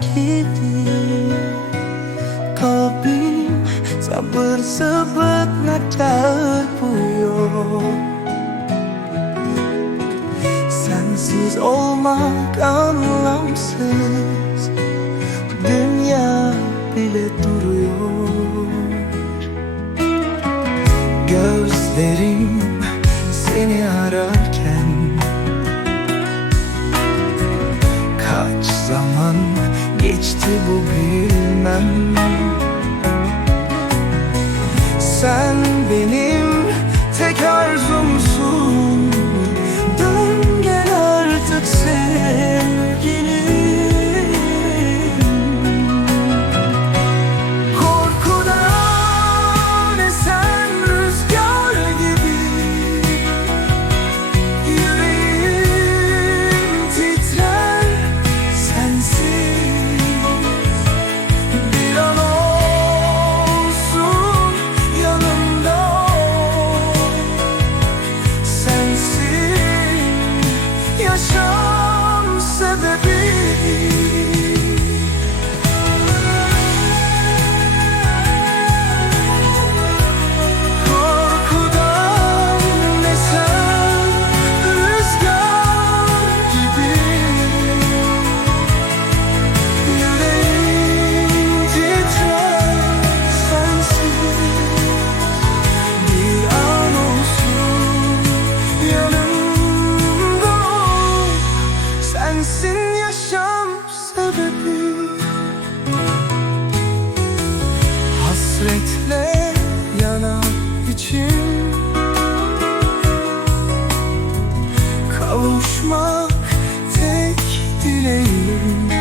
gibi Kalbim sebutnya terpuyuh Sensiz olmak anlamsız Dünya bile duruyor seni ararken. Kaç zaman geçti bu bilmem Kavuşmak tek dileğim